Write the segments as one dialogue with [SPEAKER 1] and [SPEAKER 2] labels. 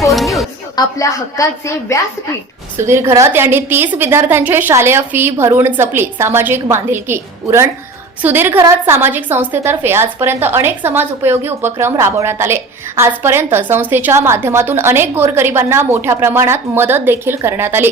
[SPEAKER 1] Four news आपल्या हक्काचे व्यासपीठ.
[SPEAKER 2] सुधीर घरत यांनी तीस विद्यार्थ्यांचे शालेय फी भरून जपली सामाजिक बांधिलकी. उरण सुधीर घरात सामाजिक संस्थेतर्फे आजपर्यंत अनेक समाज उपयोगी उपक्रम राबवण्यात आले. आजपर्यंत संस्थेच्या माध्यमातून अनेक गोरगरिबांना मोठ्या प्रमाणात मदत देखील करण्यात आली.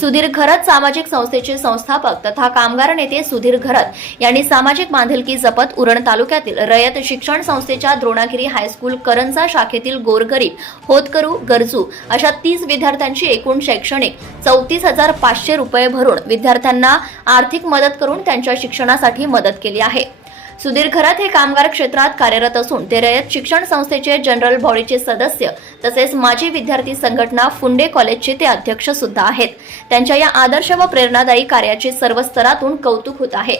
[SPEAKER 2] सुधीर घरत सामाजिक संस्थेचे संस्थापक तथा कामगार नेते सुधीर घरत यांनी सामाजिक बांधिलकी जपत उरण तालुक्यातील रयत शिक्षण संस्थेच्या द्रोणागिरी हायस्कूल करंजा शाखेतील गोरगरीब होतकरू गरजू अशा तीस विद्यार्थ्यांची एकूण शैक्षणिक चौतीस हजार पाचशे रुपये भरून विद्यार्थ्यांना आर्थिक मदत करून त्यांच्या शिक्षणासाठी मदत केली आहे. सुधीर खरात हे कामगार क्षेत्रात कार्यरत असून ते रयत शिक्षण संस्थेचे जनरल बॉडीचे सदस्य तसेच माजी विद्यार्थी संघटना फुंडे कॉलेजचे ते अध्यक्ष सुद्धा आहेत. त्यांच्या या आदर्श व प्रेरणादायी कार्याचे सर्व स्तरातून कौतुक होत आहे.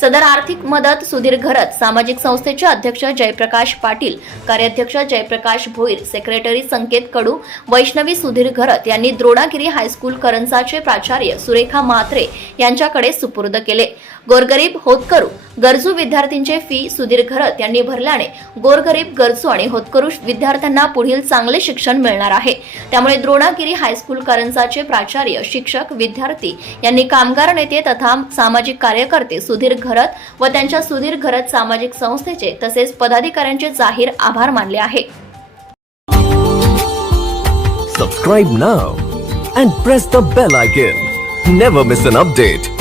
[SPEAKER 2] सदर आर्थिक मदत सुधीर घरत सामाजिक संस्थेचे अध्यक्ष जयप्रकाश पाटील कार्याध्यक्ष जयप्रकाश भोईर सेक्रेटरी संकेत कडू वैष्णवी सुधीर घरत यांनी द्रोणागिरी हायस्कूल करंजाचे प्राचार्य सुरेखा म्हात्रे यांच्याकडे सुपूर्द केले. गोरगरीब होतकरू गरजू विद्यार्थ्यांचे फी सुधीर घरत यांनी भरल्याने गोरगरीब गरजू आणि होतकरू विद्यार्थ्यांना पुढील चांगले शिक्षण मिळणार आहे. त्यामुळे द्रोणागिरी हायस्कूल करंजाचे प्राचार्य शिक्षक विद्यार्थी यांनी कामगार नेते तथा सामाजिक कार्यकर्ते सुधीर घरत व त्यांच्या सुधीर घरत सामाजिक संस्थेचे तसेच पदाधिकाऱ्यांचे जाहीर आभार मानले आहे
[SPEAKER 3] subscribe now and press the bell icon never miss an update